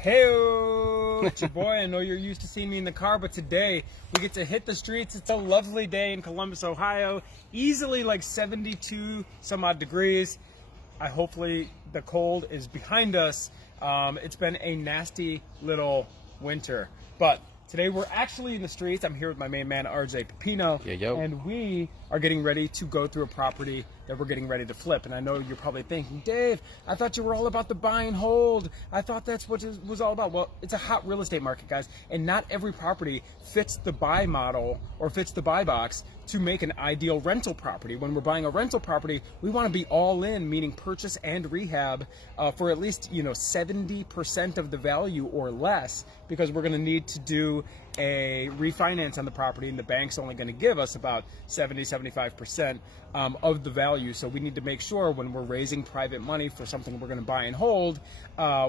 Hey-o, it's your boy. I know you're used to seeing me in the car, but today we get to hit the streets. It's a lovely day in Columbus, Ohio. Easily like 72 some odd degrees. Hopefully the cold is behind us. It's been a nasty little winter, but today we're actually in the streets. I'm here with my main man, RJ Pepino. And we are getting ready to go through a property that we're getting ready to flip. And I know you're probably thinking, Dave, I thought you were all about the buy and hold. I thought that's what it was all about. Well, it's a hot real estate market, guys. And not every property fits the buy model or fits the buy box to make an ideal rental property. When we're buying a rental property, we want to be all in, meaning purchase and rehab for at least 70% of the value or less, because we're going to need to do a refinance on the property, and the bank's only going to give us about 70-75% of the value. So we need to make sure when we're raising private money for something we're going to buy and hold,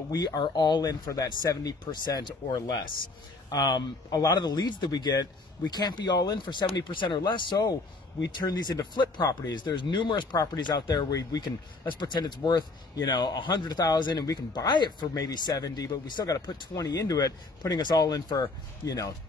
we are all in for that 70% or less. A lot of the leads that we get, we can't be all in for 70% or less, so we turn these into flip properties. There's numerous properties out there where we can, let's pretend it's worth, $100,000, and we can buy it for maybe 70, but we still got to put 20 into it, putting us all in for,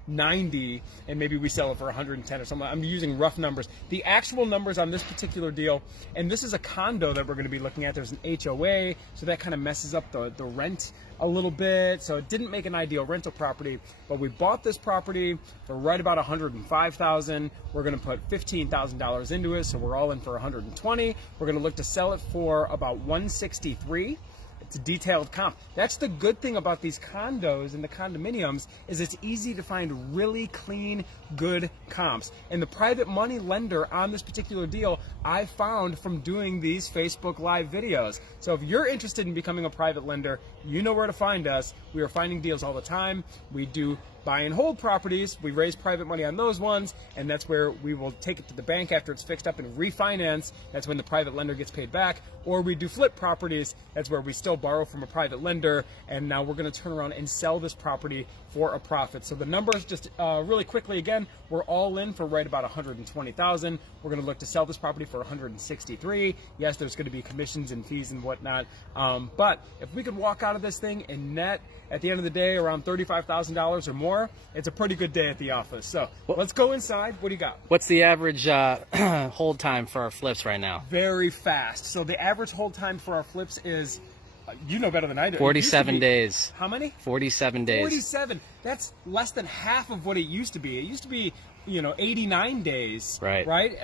90, and maybe we sell it for 110 or something. I'm using rough numbers. The actual numbers on this particular deal, and this is a condo that we're going to be looking at. There's an HOA, so that kind of messes up the rent a little bit. So it didn't make an ideal rental property, but we bought this property for right about $105,000. We're going to put $15,000 into it, so we're all in for $120. We're going to look to sell it for about $163. It's a detailed comp. That's the good thing about these condos and the condominiums, is it's easy to find really clean, good comps. And the private money lender on this particular deal, I found from doing these Facebook Live videos. So if you're interested in becoming a private lender, you know where to find us. We are finding deals all the time. We do buy and hold properties. We raise private money on those ones, and that's where we will take it to the bank after it's fixed up and refinance. That's when the private lender gets paid back. Or we do flip properties. That's where we still borrow from a private lender, and now we're going to turn around and sell this property for a profit. So the numbers, just really quickly again, we're all in for right about $120,000. We're going to look to sell this property for $163,000. Yes, there's going to be commissions and fees and whatnot, but if we could walk out of this thing and net at the end of the day around $35,000 or more, it's a pretty good day at the office. So let's go inside. What do you got? What's the average hold time for our flips right now? Very fast. So the average hold time for our flips is, you know better than I do. 47 days. How many? 47 days. 47. That's less than half of what it used to be. It used to be, 89 days. Right. Right?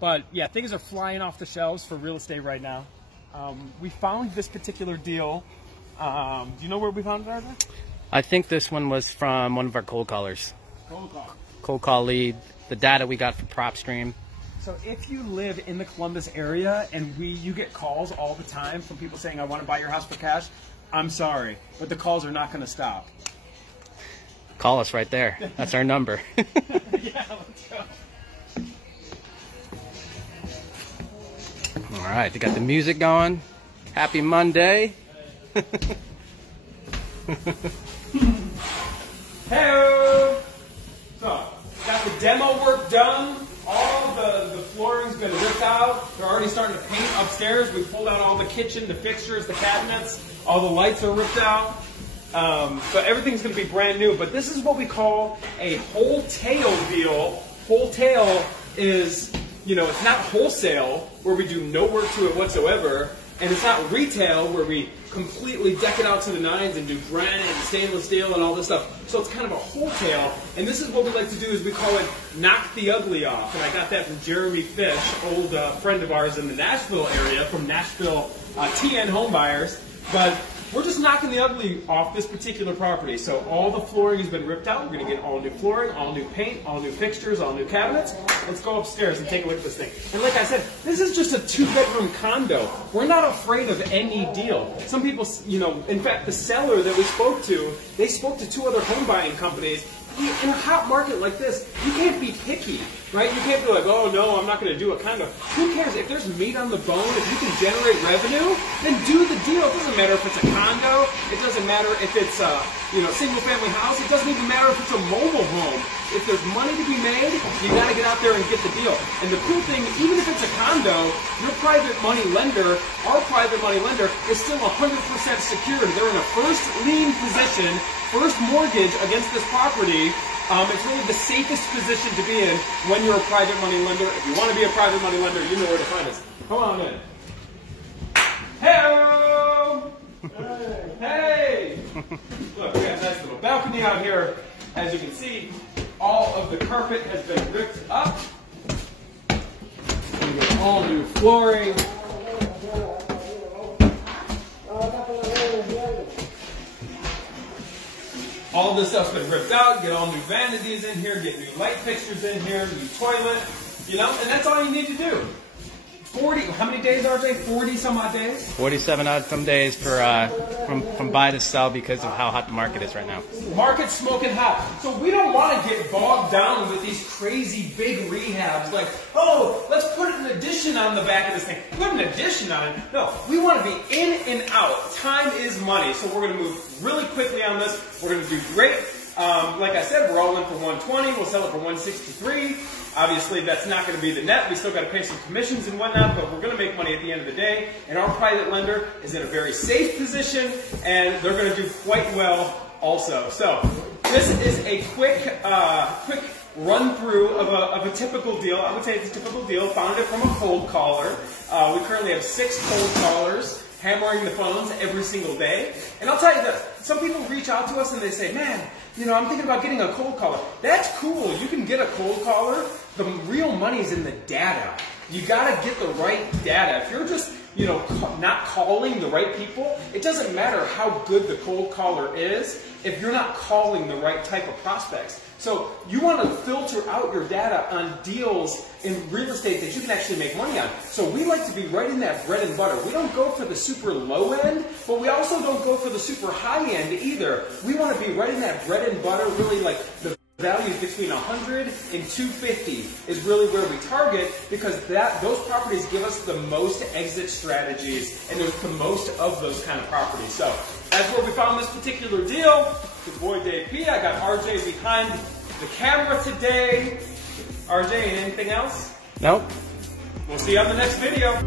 But yeah, things are flying off the shelves for real estate right now. We found this particular deal. Do you know where we found it, Arthur? I think this one was from one of our cold callers. Cold call lead. The data we got from PropStream. So if you live in the Columbus area and you get calls all the time from people saying, I want to buy your house for cash, I'm sorry, but the calls are not going to stop. Call us right there. That's our number. Yeah, let's go. All right, they got the music going. Happy Monday. Hey-o! So, got the demo work done. All the flooring's been ripped out. They're already starting to paint upstairs. We pulled out all the kitchen, the fixtures, the cabinets. All the lights are ripped out. So everything's going to be brand new. But this is what we call a wholesale deal. Wholesale is, it's not wholesale where we do no work to it whatsoever. And it's not retail where we completely deck it out to the nines and do granite and stainless steel and all this stuff. So it's kind of a wholesale. And this is what we like to do, is we call it knock the ugly off. And I got that from Jeremy Fish, old friend of ours in the Nashville area, from Nashville TN Home Buyers. But we're just knocking the ugly off this particular property. So all the flooring has been ripped out. We're going to get all new flooring, all new paint, all new fixtures, all new cabinets. Let's go upstairs and take a look at this thing. And like I said, this is just a 2-bedroom condo. We're not afraid of any deal. Some people, in fact, the seller that we spoke to, they spoke to 2 other home buying companies. In a hot market like this, you can't be picky. right? You can't be like, oh no, I'm not going to do a condo. Who cares? If there's meat on the bone, if you can generate revenue, then do the deal. It doesn't matter if it's a condo. It doesn't matter if it's a single family house. It doesn't even matter if it's a mobile home. If there's money to be made, you got to get out there and get the deal. And the cool thing, even if it's a condo, your private money lender, our private money lender, is still 100% secured. They're in a first lien position, first mortgage against this property. It's really the safest position to be in when you're a private money lender. If you want to be a private money lender, you know where to find us. Come on in. Hello! Hey! Look, we got a nice little balcony out here. As you can see, all of the carpet has been ripped up. We get all new flooring. All this stuff's been ripped out, get all new vanities in here, get new light fixtures in here, new toilet, and that's all you need to do. 40, how many days, RJ? 40 some odd days? 47 odd some days for from buy to sell because of how hot the market is right now. Market's smoking hot. So we don't want to get bogged down with these crazy big rehabs like, oh, let's put an addition on the back of this thing. Put an addition on it. No, we want to be in and out. Time is money. So we're going to move really quickly on this. We're going to do great. Like I said, we're all in for 120. We'll sell it for 163. Obviously, that's not going to be the net. We still got to pay some commissions and whatnot, but we're going to make money at the end of the day. And our private lender is in a very safe position, and they're going to do quite well also. So this is a quick run through of a typical deal. I would say it's a typical deal. Found it from a cold caller. We currently have 6 cold callers hammering the phones every single day. And I'll tell you this, some people reach out to us and they say, man, I'm thinking about getting a cold caller. That's cool. You can get a cold caller. The real money's in the data. You got to get the right data. If you're just, not calling the right people, it doesn't matter how good the cold caller is if you're not calling the right type of prospects. So you want to filter out your data on deals in real estate that you can actually make money on. So we like to be right in that bread and butter. We don't go for the super low end, but we also don't go for the super high end either. We want to be right in that bread and butter, really like the values between 100 and 250 is really where we target, because those properties give us the most exit strategies, and there's the most of those kind of properties. So that's where we found this particular deal. Good boy Dave P. I got RJ behind the camera today. RJ, anything else? Nope. We'll see you on the next video.